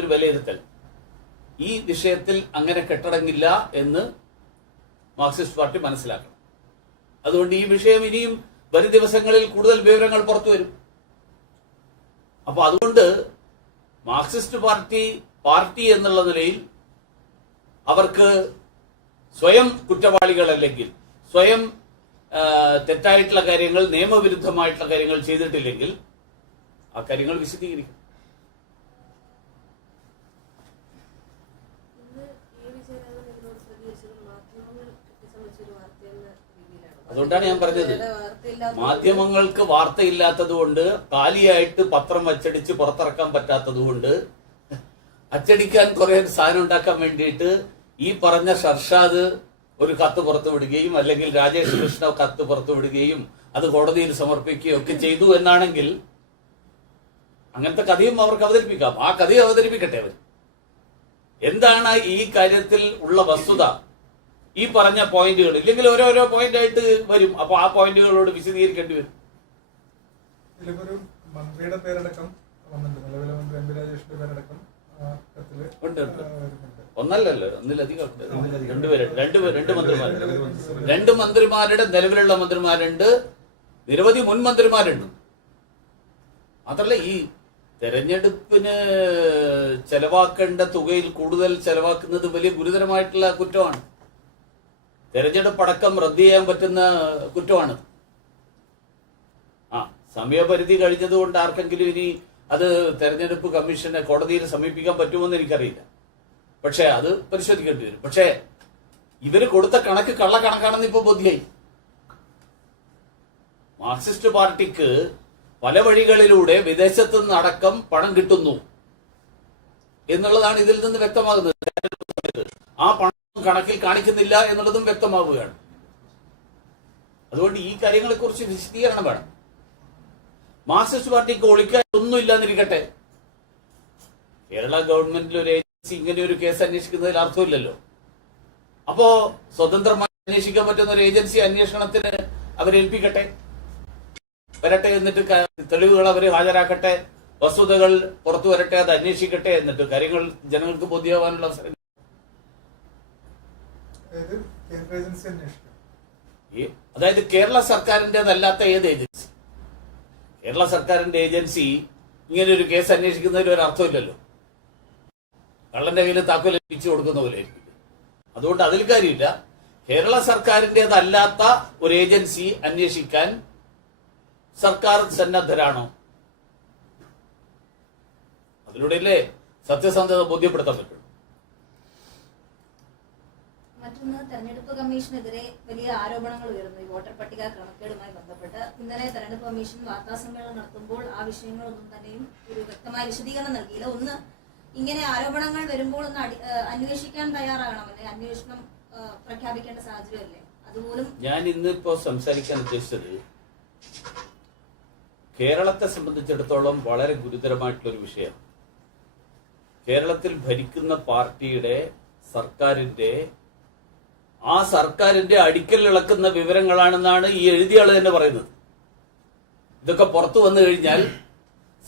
ഒരു വിലയിരുത്തൽ ഈ വിഷയത്തിൽ അങ്ങനെ കെട്ടടങ്ങില്ല എന്ന് മാർക്സിസ്റ്റ് പാർട്ടി മനസ്സിലാക്കണം അതുകൊണ്ട് ഈ വിഷയം ഇനിയും വരും ദിവസങ്ങളിൽ കൂടുതൽ വിവരങ്ങൾ പുറത്തു വരും അപ്പൊ അതുകൊണ്ട് മാർക്സിസ്റ്റ് പാർട്ടി പാർട്ടി എന്നുള്ള നിലയിൽ അവർക്ക് സ്വയം കുറ്റവാളികളല്ലെങ്കിൽ സ്വയം തെറ്റായിട്ടുള്ള കാര്യങ്ങൾ നിയമവിരുദ്ധമായിട്ടുള്ള കാര്യങ്ങൾ ചെയ്തിട്ടില്ലെങ്കിൽ ആ കാര്യങ്ങൾ വിശദീകരിക്കും അതുകൊണ്ടാണ് ഞാൻ പറഞ്ഞത് മാധ്യമങ്ങൾക്ക് വാർത്തയില്ലാത്തത് കൊണ്ട് കാലിയായിട്ട് പത്രം അച്ചടിച്ച് പുറത്തിറക്കാൻ പറ്റാത്തത് കൊണ്ട് അച്ചടിക്കാൻ കുറെ സാധനം ഉണ്ടാക്കാൻ വേണ്ടിയിട്ട് ഈ പറഞ്ഞ ഷർഷാദ് ഒരു കത്ത് പുറത്തു വിടുകയും അല്ലെങ്കിൽ രാജേഷ് കൃഷ്ണ കത്ത് പുറത്തു വിടുകയും അത് കോടതിയിൽ സമർപ്പിക്കുകയും ഒക്കെ ചെയ്തു എന്നാണെങ്കിൽ അങ്ങനത്തെ കഥയും അവർക്ക് അവതരിപ്പിക്കാം ആ കഥയും അവതരിപ്പിക്കട്ടെ അവർ എന്താണ് ഈ കാര്യത്തിൽ ഉള്ള വസ്തുത ഈ പറഞ്ഞ പോയിന്റുകൾ ഇല്ലെങ്കിൽ ഓരോരോ പോയിന്റ് ആയിട്ട് വരും അപ്പൊ ആ പോയിന്റുകളോട് വിശദീകരിക്കേണ്ടി വരും മന്ത്രിയുടെ പേരടക്കം ഉണ്ട് ഒന്നല്ലല്ലോ ഒന്നിലധികം രണ്ടുപേര് രണ്ട് രണ്ട് മന്ത്രിമാരുണ്ട് രണ്ട് മന്ത്രിമാരുടെ നിലവിലുള്ള മന്ത്രിമാരുണ്ട് നിരവധി മുൻ മന്ത്രിമാരുണ്ട് മാത്രല്ല ഈ തെരഞ്ഞെടുപ്പിന് ചെലവാക്കേണ്ട തുകയിൽ കൂടുതൽ ചെലവാക്കുന്നത് വലിയ ഗുരുതരമായിട്ടുള്ള കുറ്റമാണ് തെരഞ്ഞെടുപ്പ് അടക്കം റദ്ദു ചെയ്യാൻ പറ്റുന്ന കുറ്റമാണ് ആ സമയപരിധി കഴിഞ്ഞതുകൊണ്ട് ആർക്കെങ്കിലും ഇനി അത് തെരഞ്ഞെടുപ്പ് കമ്മീഷനെ കോടതിയിൽ സമീപിക്കാൻ പറ്റുമെന്ന് എനിക്കറിയില്ല പക്ഷേ അത് പരിശോധിക്കേണ്ടി വരും പക്ഷേ ഇവര് കൊടുത്ത കണക്ക് കള്ള കണക്കാണെന്ന് ഇപ്പോൾ ബോധ്യായി മാർക്സിസ്റ്റ് പാർട്ടിക്ക് പല വഴികളിലൂടെ വിദേശത്തു നിന്ന് അടക്കം പണം കിട്ടുന്നു എന്നുള്ളതാണ് ഇതിൽ നിന്ന് വ്യക്തമാകുന്നത് ആ പണം കണക്കിൽ കാണിക്കുന്നില്ല എന്നുള്ളതും വ്യക്തമാവുകയാണ് അതുകൊണ്ട് ഈ കാര്യങ്ങളെക്കുറിച്ച് വിശദീകരണം വേണം മാർക്സിസ്റ്റ് പാർട്ടിക്ക് ഒളിക്കാൻ ഒന്നും എന്നിരിക്കട്ടെ കേരള ഗവൺമെന്റിൽ ഒരു ഏജൻസി ഇങ്ങനെ ഒരു കേസ് അന്വേഷിക്കുന്നതിൽ അർത്ഥമില്ലല്ലോ അപ്പോ സ്വതന്ത്രമായി അന്വേഷിക്കാൻ പറ്റുന്ന ഒരു ഏജൻസി അന്വേഷണത്തിന് അവരേൽപ്പിക്കട്ടെ വരട്ടെ എന്നിട്ട് തെളിവുകൾ അവർ ഹാജരാക്കട്ടെ വസ്തുതകൾ പുറത്തു വരട്ടെ അത് അന്വേഷിക്കട്ടെ എന്നിട്ട് കാര്യങ്ങൾ ജനങ്ങൾക്ക് ബോധ്യമാവാനുള്ള അവസരം അതായത് കേന്ദ്ര ഏജൻസി അന്വേഷിക്കും അതായത് കേരള സർക്കാരിൻ്റെതല്ലാത്ത ഏത് ഏജൻസി കേരള സർക്കാരിന്റെ ഏജൻസി ഇങ്ങനെ ഒരു കേസ് അന്വേഷിക്കുന്നതിൽ ഒരു അർത്ഥമില്ലല്ലോ കള്ളന്റെ കയ്യിൽ താക്കോൽ ലഭിച്ചു കൊടുക്കുന്ന പോലെ ആയിരിക്കും അതുകൊണ്ട് അതിൽ കാര്യമില്ല കേരള സർക്കാരിൻ്റെതല്ലാത്ത ഒരു ഏജൻസി അന്വേഷിക്കാൻ സർക്കാർ സന്നദ്ധരാണോ അതിലൂടെയല്ലേ സത്യസന്ധത ബോധ്യപ്പെടുത്താൻ പറ്റും മറ്റൊന്ന് തെരഞ്ഞെടുപ്പ് കമ്മീഷനെതിരെ വലിയ ആരോപണങ്ങൾ ഉയർന്നു ഈ വോട്ടർ പട്ടിക ക്രമക്കേടുമായി ബന്ധപ്പെട്ട് ഇന്നലെ തെരഞ്ഞെടുപ്പ് കമ്മീഷൻ വാർത്താ സമ്മേളനം നടത്തുമ്പോൾ ആ വിഷയങ്ങളൊന്നും തന്നെയും ഒരു വ്യക്തമായ വിശദീകരണം നൽകിയില്ല ഒന്ന് ഇങ്ങനെ ആരോപണങ്ങൾ വരുമ്പോൾ ഒന്ന് അന്വേഷിക്കാൻ തയ്യാറാകണം അല്ലെ അന്വേഷണം പ്രഖ്യാപിക്കേണ്ട സാഹചര്യമല്ലേ അതുപോലും ഞാൻ ഇന്നിപ്പോ സംസാരിക്കാൻ ഉദ്ദേശിച്ചത് കേരളത്തെ സംബന്ധിച്ചിടത്തോളം വളരെ ഗുരുതരമായിട്ടുള്ള ഒരു വിഷയം കേരളത്തിൽ ഭരിക്കുന്ന പാർട്ടിയുടെ സർക്കാരിന്റെ ആ സർക്കാരിന്റെ അടിക്കൽ ഇളക്കുന്ന വിവരങ്ങളാണെന്നാണ് ഈ എഴുതിയാൾ തന്നെ പറയുന്നത് ഇതൊക്കെ പുറത്തു വന്നു കഴിഞ്ഞാൽ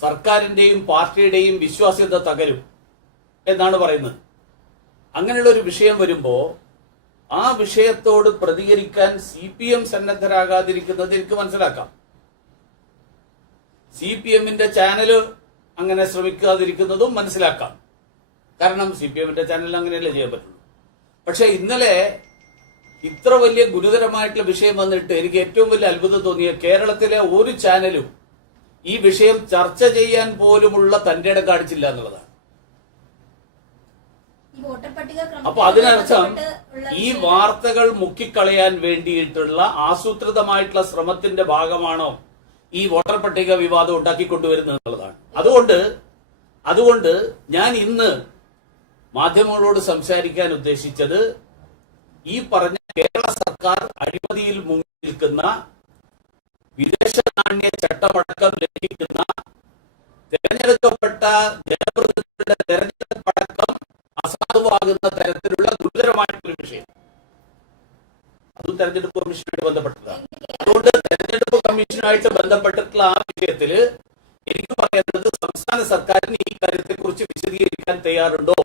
സർക്കാരിന്റെയും പാർട്ടിയുടെയും വിശ്വാസ്യത തകരും എന്നാണ് പറയുന്നത് അങ്ങനെയുള്ള ഒരു വിഷയം വരുമ്പോ ആ വിഷയത്തോട് പ്രതികരിക്കാൻ സി പി എം സന്നദ്ധരാകാതിരിക്കുന്നത് എനിക്ക് മനസ്സിലാക്കാം സി പി എമ്മിന്റെ ചാനല് അങ്ങനെ ശ്രമിക്കാതിരിക്കുന്നതും മനസ്സിലാക്കാം കാരണം സി പി എമ്മിന്റെ ചാനലിൽ അങ്ങനെയല്ലേ ചെയ്യാൻ പറ്റുള്ളൂ പക്ഷെ ഇന്നലെ ഇത്ര വലിയ ഗുരുതരമായിട്ടുള്ള വിഷയം വന്നിട്ട് എനിക്ക് ഏറ്റവും വലിയ അത്ഭുതം തോന്നിയ കേരളത്തിലെ ഒരു ചാനലും ഈ വിഷയം ചർച്ച ചെയ്യാൻ പോലുമുള്ള തന്റെ ഇടം കാണിച്ചില്ല എന്നുള്ളതാണ് അപ്പൊ അതിനർത്ഥം ഈ വാർത്തകൾ മുക്കിക്കളയാൻ വേണ്ടിയിട്ടുള്ള ആസൂത്രിതമായിട്ടുള്ള ശ്രമത്തിന്റെ ഭാഗമാണോ ഈ വോട്ടർ പട്ടിക വിവാദം ഉണ്ടാക്കിക്കൊണ്ടുവരുന്നത് എന്നുള്ളതാണ് അതുകൊണ്ട് അതുകൊണ്ട് ഞാൻ ഇന്ന് മാധ്യമങ്ങളോട് സംസാരിക്കാൻ ഉദ്ദേശിച്ചത് ഈ പറഞ്ഞ കേരള സർക്കാർ അഴിമതിയിൽ മുങ്ങി നിൽക്കുന്ന വിദേശ നാണ്യ ചട്ടമടക്കം ലംഘിക്കുന്ന തെരഞ്ഞെടുക്കപ്പെട്ട ജനപ്രതിനിധികളുടെ തെരഞ്ഞെടുപ്പടക്കം അസാധുവാകുന്ന തരത്തിലുള്ള ഗുരുതരമായിട്ടുള്ള വിഷയം അതും തെരഞ്ഞെടുപ്പ് കമ്മീഷനുമായിട്ട് ബന്ധപ്പെട്ടതാണ് അതുകൊണ്ട് തെരഞ്ഞെടുപ്പ് കമ്മീഷനുമായിട്ട് ബന്ധപ്പെട്ടിട്ടുള്ള ആ വിഷയത്തിൽ എനിക്ക് പറയുന്നത് സംസ്ഥാന സർക്കാരിന് ഈ കാര്യത്തെക്കുറിച്ച് വിശദീകരിക്കാൻ തയ്യാറുണ്ടോ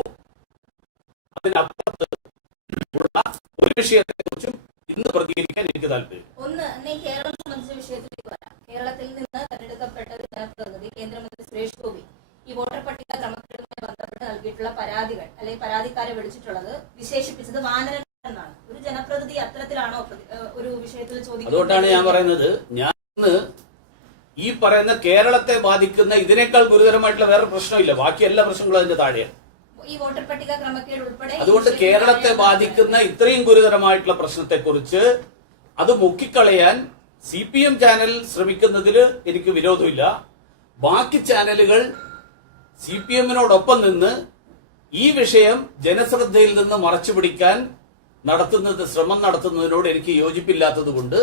അല്ലെങ്കിൽ പരാതിക്കാരെ വിളിച്ചിട്ടുള്ളത് വിശേഷിപ്പിച്ചത് വാനരൻ എന്നാണ് ഒരു ജനപ്രതി അത്തരത്തിലാണോ ഒരു വിഷയത്തിൽ ചോദിക്കുന്നത് അതുകൊണ്ടാണ് ഞാൻ പറയുന്നത് ഞാൻ ഈ പറയുന്ന കേരളത്തെ ബാധിക്കുന്ന ഇതിനേക്കാൾ ഗുരുതരമായിട്ടുള്ള വേറെ പ്രശ്നമില്ല ബാക്കി എല്ലാ പ്രശ്നങ്ങളും അതിന്റെ താഴെയാണ് ഈ വോട്ടർ പട്ടിക ക്രമക്കേട് ഉൾപ്പെടെ അതുകൊണ്ട് കേരളത്തെ ബാധിക്കുന്ന ഇത്രയും ഗുരുതരമായിട്ടുള്ള പ്രശ്നത്തെക്കുറിച്ച് അത് മുക്കിക്കളയാൻ സി പി എം ചാനൽ ശ്രമിക്കുന്നതിൽ എനിക്ക് വിരോധമില്ല ബാക്കി ചാനലുകൾ സി പി എമ്മിനോടൊപ്പം നിന്ന് ഈ വിഷയം ജനശ്രദ്ധയിൽ നിന്ന് പിടിക്കാൻ നടത്തുന്നത് ശ്രമം നടത്തുന്നതിനോട് എനിക്ക് യോജിപ്പില്ലാത്തതുകൊണ്ട്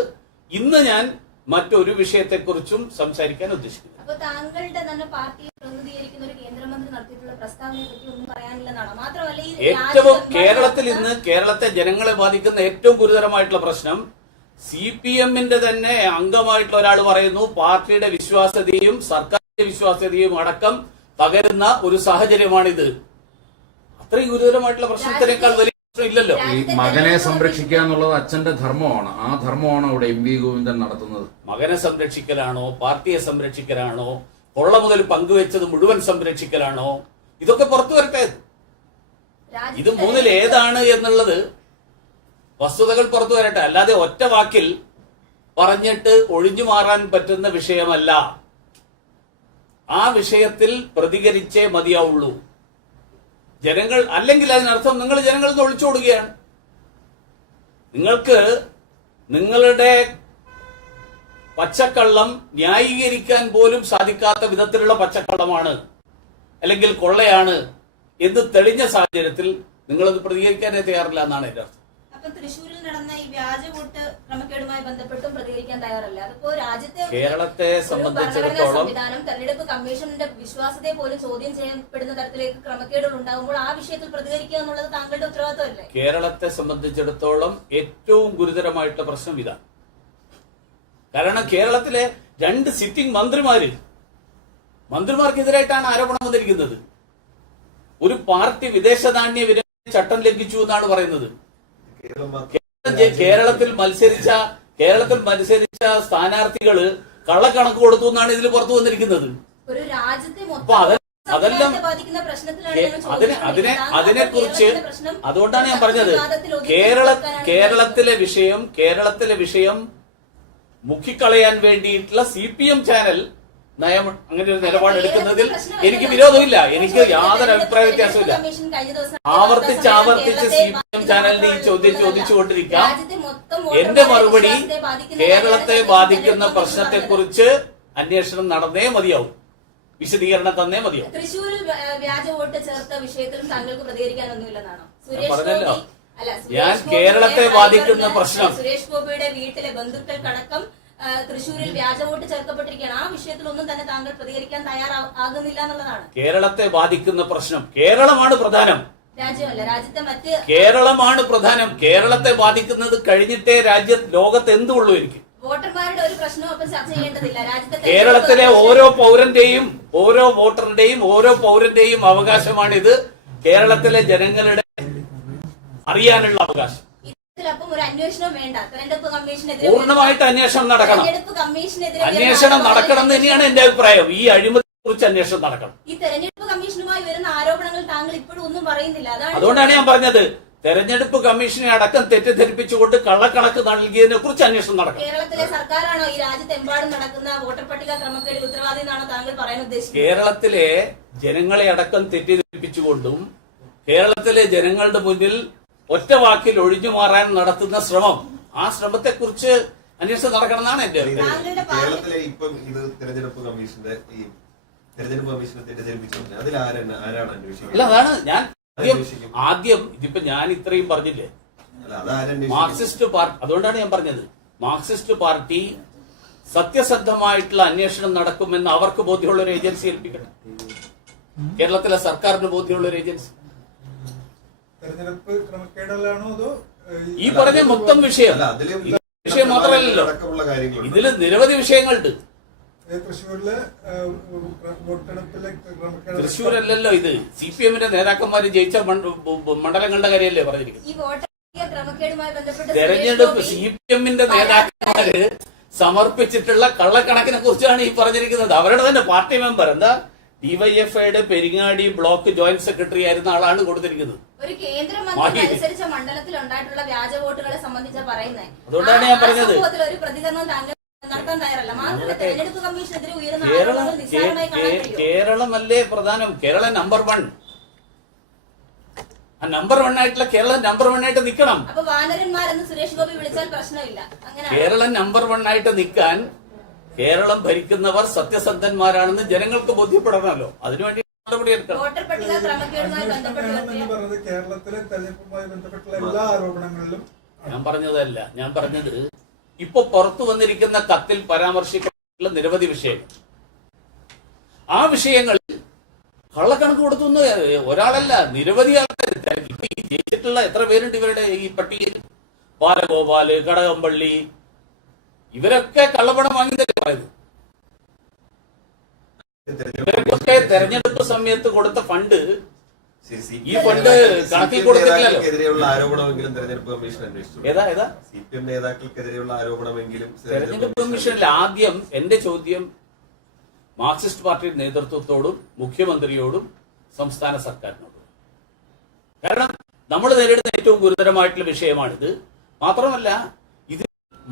ഇന്ന് ഞാൻ മറ്റൊരു വിഷയത്തെക്കുറിച്ചും സംസാരിക്കാൻ ഉദ്ദേശിക്കുന്നു അപ്പൊ താങ്കളുടെ തന്നെ പാർട്ടി പ്രതിനിധീകരിക്കുന്ന ഒരു കേന്ദ്രമന്ത്രി നടത്തിയിട്ടുള്ള പ്രസ്താവനയെ പറ്റി ഒന്നും പറയാനില്ലെന്നാണ് മാത്രമല്ല ഏറ്റവും കേരളത്തിൽ ഇന്ന് കേരളത്തെ ജനങ്ങളെ ബാധിക്കുന്ന ഏറ്റവും ഗുരുതരമായിട്ടുള്ള പ്രശ്നം സി പി എമ്മിന്റെ തന്നെ അംഗമായിട്ടുള്ള ഒരാൾ പറയുന്നു പാർട്ടിയുടെ വിശ്വാസ്യതയും സർക്കാരിന്റെ വിശ്വാസ്യതയും അടക്കം തകരുന്ന ഒരു സാഹചര്യമാണിത് അത്ര ഗുരുതരമായിട്ടുള്ള പ്രശ്നത്തിനേക്കാൾ വലിയ ഇല്ലല്ലോ ഈ മകനെ സംരക്ഷിക്കുക എന്നുള്ളത് അച്ഛന്റെ ധർമ്മമാണ് ആ ധർമ്മമാണ് അവിടെ എം വി ഗോവിന്ദൻ നടത്തുന്നത് മകനെ സംരക്ഷിക്കലാണോ പാർട്ടിയെ സംരക്ഷിക്കലാണോ കൊള്ള മുതൽ പങ്കുവെച്ചത് മുഴുവൻ സംരക്ഷിക്കലാണോ ഇതൊക്കെ പുറത്തു വരട്ടെ ഇത് മൂന്നിൽ ഏതാണ് എന്നുള്ളത് വസ്തുതകൾ പുറത്തു വരട്ടെ അല്ലാതെ ഒറ്റ വാക്കിൽ പറഞ്ഞിട്ട് ഒഴിഞ്ഞു മാറാൻ പറ്റുന്ന വിഷയമല്ല ആ വിഷയത്തിൽ പ്രതികരിച്ചേ മതിയാവുള്ളൂ ജനങ്ങൾ അല്ലെങ്കിൽ അതിനർത്ഥം നിങ്ങൾ ജനങ്ങളിൽ നിന്ന് ഒളിച്ചോടുകയാണ് നിങ്ങൾക്ക് നിങ്ങളുടെ പച്ചക്കള്ളം ന്യായീകരിക്കാൻ പോലും സാധിക്കാത്ത വിധത്തിലുള്ള പച്ചക്കള്ളമാണ് അല്ലെങ്കിൽ കൊള്ളയാണ് എന്ന് തെളിഞ്ഞ സാഹചര്യത്തിൽ നിങ്ങളത് പ്രതികരിക്കാനേ തയ്യാറില്ല എന്നാണ് എൻ്റെ അർത്ഥം തൃശ്ശൂരിൽ നടന്ന ഈ വ്യാജ വോട്ട് ക്രമക്കേടുമായി ബന്ധപ്പെട്ടും പ്രതികരിക്കാൻ തയ്യാറല്ല അതിപ്പോ രാജ്യത്തെ കേരളത്തെ സംബന്ധിച്ചിടത്തോളം സംവിധാനം തെരഞ്ഞെടുപ്പ് കമ്മീഷന്റെ വിശ്വാസത്തെ പോലും ചോദ്യം ചെയ്യപ്പെടുന്ന തരത്തിലേക്ക് ക്രമക്കേടുകൾ ഉണ്ടാകുമ്പോൾ ആ വിഷയത്തിൽ പ്രതികരിക്കുക എന്നുള്ളത് താങ്കളുടെ ഉത്തരവാദിത്വമല്ലേ കേരളത്തെ സംബന്ധിച്ചിടത്തോളം ഏറ്റവും ഗുരുതരമായിട്ടുള്ള പ്രശ്നം ഇതാണ് കാരണം കേരളത്തിലെ രണ്ട് സിറ്റിംഗ് മന്ത്രിമാര് മന്ത്രിമാർക്കെതിരായിട്ടാണ് ആരോപണം വന്നിരിക്കുന്നത് ഒരു പാർട്ടി വിദേശ നാണ്യ ചട്ടം ലംഘിച്ചു എന്നാണ് പറയുന്നത് കേരളത്തിൽ മത്സരിച്ച കേരളത്തിൽ മത്സരിച്ച സ്ഥാനാർത്ഥികള് കണക്ക് കൊടുത്തു എന്നാണ് ഇതിൽ പുറത്തു വന്നിരിക്കുന്നത് അതെല്ലാം അതിനെ അതിനെ അതിനെക്കുറിച്ച് അതുകൊണ്ടാണ് ഞാൻ പറഞ്ഞത് കേരള കേരളത്തിലെ വിഷയം കേരളത്തിലെ വിഷയം മുക്കിക്കളയാൻ വേണ്ടിയിട്ടുള്ള സി പി എം ചാനൽ നയം അങ്ങനെ ഒരു നിലപാടെടുക്കുന്നതിൽ എനിക്ക് വിരോധമില്ല എനിക്ക് യാതൊരു അഭിപ്രായ വ്യത്യാസമില്ല ആവർത്തിച്ച് ആവർത്തിച്ച് സി പി എം ചാനലിന്റെ ഈ ചോദ്യം ചോദിച്ചുകൊണ്ടിരിക്കാം എന്റെ മറുപടി കേരളത്തെ ബാധിക്കുന്ന പ്രശ്നത്തെക്കുറിച്ച് അന്വേഷണം നടന്നേ മതിയാവും വിശദീകരണം തന്നേ മതിയാവും തൃശ്ശൂരിൽ വ്യാജ വോട്ട് ചേർത്ത വിഷയത്തിലും പറഞ്ഞല്ലോ ഞാൻ കേരളത്തെ ബാധിക്കുന്ന പ്രശ്നം സുരേഷ് ഗോപിയുടെ വീട്ടിലെ ബന്ധുക്കൾക്കടക്കം തൃശൂരിൽ വ്യാജ വോട്ട് ചേർക്കപ്പെട്ടിരിക്കുകയാണ് ആ ഒന്നും തന്നെ താങ്കൾ പ്രതികരിക്കാൻ തയ്യാറാകുന്നില്ല എന്നുള്ളതാണ് കേരളത്തെ ബാധിക്കുന്ന പ്രശ്നം കേരളമാണ് പ്രധാനം രാജ്യമല്ല രാജ്യത്തെ മറ്റ് കേരളമാണ് പ്രധാനം കേരളത്തെ ബാധിക്കുന്നത് കഴിഞ്ഞിട്ടേ രാജ്യ ലോകത്ത് എന്തുള്ളൂ എനിക്ക് വോട്ടർമാരുടെ ഒരു പ്രശ്നവും ഒപ്പം ചർച്ച ചെയ്യേണ്ടതില്ല രാജ്യത്തെ കേരളത്തിലെ ഓരോ പൗരന്റെയും ഓരോ വോട്ടറുടെയും ഓരോ പൗരന്റെയും അവകാശമാണിത് കേരളത്തിലെ ജനങ്ങളുടെ അറിയാനുള്ള അവകാശം പൂർണ്ണമായിട്ട് അന്വേഷണം നടക്കണം അന്വേഷണം നടക്കണം എന്ന് തന്നെയാണ് എന്റെ അഭിപ്രായം ഈ അഴിമതി കുറിച്ച് അന്വേഷണം നടക്കണം ഈ തെരഞ്ഞെടുപ്പ് കമ്മീഷനുമായി വരുന്ന ആരോപണങ്ങൾ താങ്കൾ ഇപ്പോഴും ഒന്നും പറയുന്നില്ല അതുകൊണ്ടാണ് ഞാൻ പറഞ്ഞത് തെരഞ്ഞെടുപ്പ് കമ്മീഷനെ അടക്കം തെറ്റിദ്ധരിപ്പിച്ചുകൊണ്ട് കള്ളക്കണക്ക് നൽകിയതിനെ കുറിച്ച് അന്വേഷണം നടക്കും കേരളത്തിലെ സർക്കാരാണോ ഈ രാജ്യത്തെമ്പാടും നടക്കുന്ന വോട്ടർ പട്ടിക ക്രമക്കേട് ഉത്തരവാദി എന്നാണോ താങ്കൾ പറയാൻ ഉദ്ദേശിച്ചത് കേരളത്തിലെ ജനങ്ങളെ അടക്കം തെറ്റിദ്ധരിപ്പിച്ചുകൊണ്ടും കേരളത്തിലെ ജനങ്ങളുടെ മുന്നിൽ ഒറ്റ വാക്കിൽ ഒഴിഞ്ഞു മാറാൻ നടത്തുന്ന ശ്രമം ആ ശ്രമത്തെ കുറിച്ച് അന്വേഷണം നടക്കണമെന്നാണ് എന്റെ കേരളത്തിലെ ഇപ്പം ഇത് തെരഞ്ഞെടുപ്പ് കമ്മീഷന്റെ ഈ തെരഞ്ഞെടുപ്പ് കമ്മീഷനെ തെറ്റിദ്ധരിപ്പിച്ചു അതിൽ ആരാണ് ആരാണ് അന്വേഷിക്കുന്നത് ഇല്ല അതാണ് ഞാൻ ആദ്യം ആദ്യം ഇതിപ്പോ ഞാൻ ഇത്രയും പറഞ്ഞില്ലേ മാർക്സിസ്റ്റ് പാർട്ടി അതുകൊണ്ടാണ് ഞാൻ പറഞ്ഞത് മാർക്സിസ്റ്റ് പാർട്ടി സത്യസന്ധമായിട്ടുള്ള അന്വേഷണം നടക്കുമെന്ന് അവർക്ക് ബോധ്യമുള്ള ഒരു ഏജൻസി ഏൽപ്പിക്കണം കേരളത്തിലെ സർക്കാരിന് ബോധ്യമുള്ള ഒരു ഏജൻസി തെരഞ്ഞെടുപ്പ് ക്രമക്കേടുകളാണോ അതോ ഈ പറഞ്ഞ മൊത്തം വിഷയം വിഷയം മാത്രമല്ലല്ലോ ഇതിൽ നിരവധി വിഷയങ്ങളുണ്ട് അല്ലല്ലോ ഇത് സി പി എമ്മിന്റെ നേതാക്കന്മാര് ജയിച്ച മണ്ഡലങ്ങളുടെ കാര്യമല്ലേ പറഞ്ഞിരിക്കുന്നത് തെരഞ്ഞെടുപ്പ് സി പി എമ്മിന്റെ നേതാക്കന്മാര് സമർപ്പിച്ചിട്ടുള്ള കള്ളക്കണക്കിനെ കുറിച്ചാണ് ഈ പറഞ്ഞിരിക്കുന്നത് അവരുടെ തന്നെ പാർട്ടി മെമ്പർ എന്താ ഡിവൈഎഫ്ഐയുടെ പെരിങ്ങാടി ബ്ലോക്ക് ജോയിന്റ് സെക്രട്ടറി ആയിരുന്ന ആളാണ് കൊടുത്തിരിക്കുന്നത് ഒരു കേന്ദ്രമന്ത്രി മത്സരിച്ച മണ്ഡലത്തിൽ ഉണ്ടായിട്ടുള്ള വ്യാജ വോട്ടുകളെ സംബന്ധിച്ച പറയുന്നത് അതുകൊണ്ടാണ് ഞാൻ പറഞ്ഞത് ഒരു പ്രതികരണം താങ്കൾ നടത്താൻ തയ്യാറല്ല മാത്രമല്ല തെരഞ്ഞെടുപ്പ് കമ്മീഷനെതിരെ ഉയർന്ന ആരോപണങ്ങൾ നിസ്സാരമായി കേരളമല്ലേ പ്രധാനം കേരള നമ്പർ വൺ ആ നമ്പർ വൺ ആയിട്ടുള്ള കേരളം നമ്പർ വൺ ആയിട്ട് നിൽക്കണം അപ്പൊ വാനരന്മാരെന്ന് സുരേഷ് ഗോപി വിളിച്ചാൽ പ്രശ്നമില്ല അങ്ങനെ കേരളം നമ്പർ വൺ ആയിട്ട് നിൽക്കാൻ കേരളം ഭരിക്കുന്നവർ സത്യസന്ധന്മാരാണെന്ന് ജനങ്ങൾക്ക് ബോധ്യപ്പെടണമല്ലോ അതിനുവേണ്ടി എല്ലാ ആരോപണങ്ങളിലും ഞാൻ പറഞ്ഞതല്ല ഞാൻ പറഞ്ഞത് ഇപ്പൊ പുറത്തു വന്നിരിക്കുന്ന കത്തിൽ പരാമർശിക്കുന്ന നിരവധി വിഷയങ്ങൾ ആ വിഷയങ്ങളിൽ കള്ളക്കണക്ക് കൊടുത്തുന്ന ഒരാളല്ല നിരവധി ആൾക്കാർ ജയിച്ചിട്ടുള്ള എത്ര പേരുണ്ട് ഇവരുടെ ഈ പട്ടികയിൽ ബാലഗോപാല് കടകംപള്ളി ഇവരൊക്കെ കള്ളപ്പണം വാങ്ങിയതല്ലേ പറയുന്നത് ഇവരൊക്കെ തെരഞ്ഞെടുപ്പ് സമയത്ത് കൊടുത്ത ഫണ്ട് ഈ ഫണ്ട് കണക്കിൽ കൊടുത്തിട്ടില്ലല്ലോ തെരഞ്ഞെടുപ്പ് കമ്മീഷനിൽ ആദ്യം എന്റെ ചോദ്യം മാർക്സിസ്റ്റ് പാർട്ടിയുടെ നേതൃത്വത്തോടും മുഖ്യമന്ത്രിയോടും സംസ്ഥാന സർക്കാരിനോടും കാരണം നമ്മൾ നേരിടുന്ന ഏറ്റവും ഗുരുതരമായിട്ടുള്ള വിഷയമാണിത് മാത്രമല്ല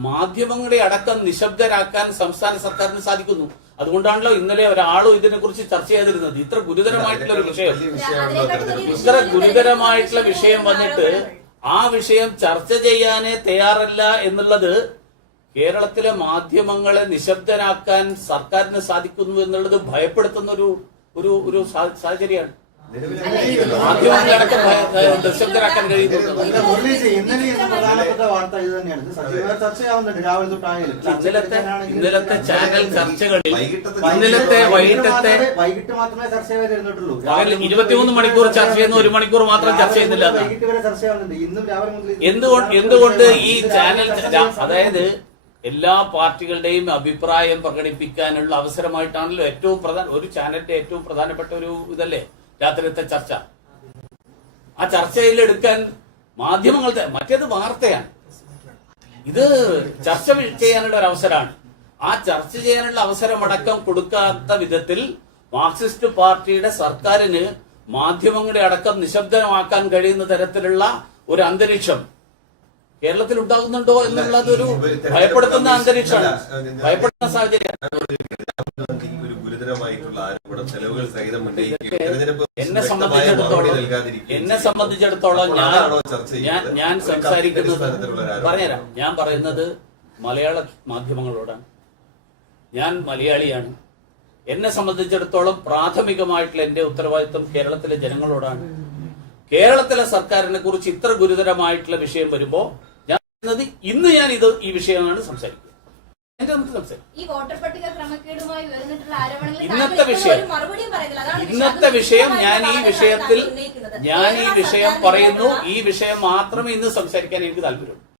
മാധ്യമങ്ങളെ അടക്കം നിശബ്ദരാക്കാൻ സംസ്ഥാന സർക്കാരിന് സാധിക്കുന്നു അതുകൊണ്ടാണല്ലോ ഇന്നലെ ഒരാളും ഇതിനെ കുറിച്ച് ചർച്ച ചെയ്തിരുന്നത് ഇത്ര ഗുരുതരമായിട്ടുള്ള ഒരു വിഷയം ഇത്ര ഗുരുതരമായിട്ടുള്ള വിഷയം വന്നിട്ട് ആ വിഷയം ചർച്ച ചെയ്യാനേ തയ്യാറല്ല എന്നുള്ളത് കേരളത്തിലെ മാധ്യമങ്ങളെ നിശബ്ദരാക്കാൻ സർക്കാരിന് സാധിക്കുന്നു എന്നുള്ളത് ഭയപ്പെടുത്തുന്ന ഒരു ഒരു ഒരു സാഹചര്യമാണ് ഇന്നലത്തെ ചാനൽ ചർച്ചകളിൽ ഇന്നലത്തെ വൈകിട്ടത്തെ വൈകിട്ട് മാത്രമേ ചർച്ച ചെയ്തിരുന്നിട്ടുള്ളൂ ഇരുപത്തിമൂന്ന് മണിക്കൂർ ചർച്ച ചെയ്യുന്ന ഒരു മണിക്കൂർ മാത്രം ചർച്ച ചെയ്യുന്നില്ല എന്തുകൊണ്ട് എന്തുകൊണ്ട് ഈ ചാനൽ അതായത് എല്ലാ പാർട്ടികളുടെയും അഭിപ്രായം പ്രകടിപ്പിക്കാനുള്ള അവസരമായിട്ടാണല്ലോ ഏറ്റവും പ്രധാന ഒരു ചാനലിന്റെ ഏറ്റവും പ്രധാനപ്പെട്ട ഒരു ഇതല്ലേ രാത്രിയത്തെ ചർച്ച ആ ചർച്ചയിൽ എടുക്കാൻ മാധ്യമങ്ങൾ മറ്റേത് വാർത്തയാണ് ഇത് ചർച്ച ചെയ്യാനുള്ള ഒരു അവസരമാണ് ആ ചർച്ച ചെയ്യാനുള്ള അവസരമടക്കം കൊടുക്കാത്ത വിധത്തിൽ മാർക്സിസ്റ്റ് പാർട്ടിയുടെ സർക്കാരിന് മാധ്യമങ്ങളെ അടക്കം നിശബ്ദമാക്കാൻ കഴിയുന്ന തരത്തിലുള്ള ഒരു അന്തരീക്ഷം കേരളത്തിൽ ഉണ്ടാകുന്നുണ്ടോ എന്നുള്ളത് ഒരു ഭയപ്പെടുത്തുന്ന അന്തരീക്ഷമാണ് ഭയപ്പെടുന്ന സാഹചര്യം ഗുരുതരമായിട്ടുള്ള ആരോപണ ചെലവുകൾ സഹിതം ഉന്നയിക്കുകയും എന്നെ സംബന്ധിച്ചിടത്തോളം എന്നെ സംബന്ധിച്ചിടത്തോളം ഞാൻ ഞാൻ സംസാരിക്കുന്നത് പറഞ്ഞുതരാം ഞാൻ പറയുന്നത് മലയാള മാധ്യമങ്ങളോടാണ് ഞാൻ മലയാളിയാണ് എന്നെ സംബന്ധിച്ചിടത്തോളം പ്രാഥമികമായിട്ടുള്ള എന്റെ ഉത്തരവാദിത്വം കേരളത്തിലെ ജനങ്ങളോടാണ് കേരളത്തിലെ സർക്കാരിനെ കുറിച്ച് ഇത്ര ഗുരുതരമായിട്ടുള്ള വിഷയം വരുമ്പോൾ ഞാൻ ഇന്ന് ഞാൻ ഇത് ഈ വിഷയമാണ് സംസാരിക്കുന്നത് ഇന്നത്തെ വിഷയം ഇന്നത്തെ വിഷയം ഞാൻ ഈ വിഷയത്തിൽ ഞാൻ ഈ വിഷയം പറയുന്നു ഈ വിഷയം മാത്രമേ ഇന്ന് സംസാരിക്കാൻ എനിക്ക് താല്പര്യമുള്ളൂ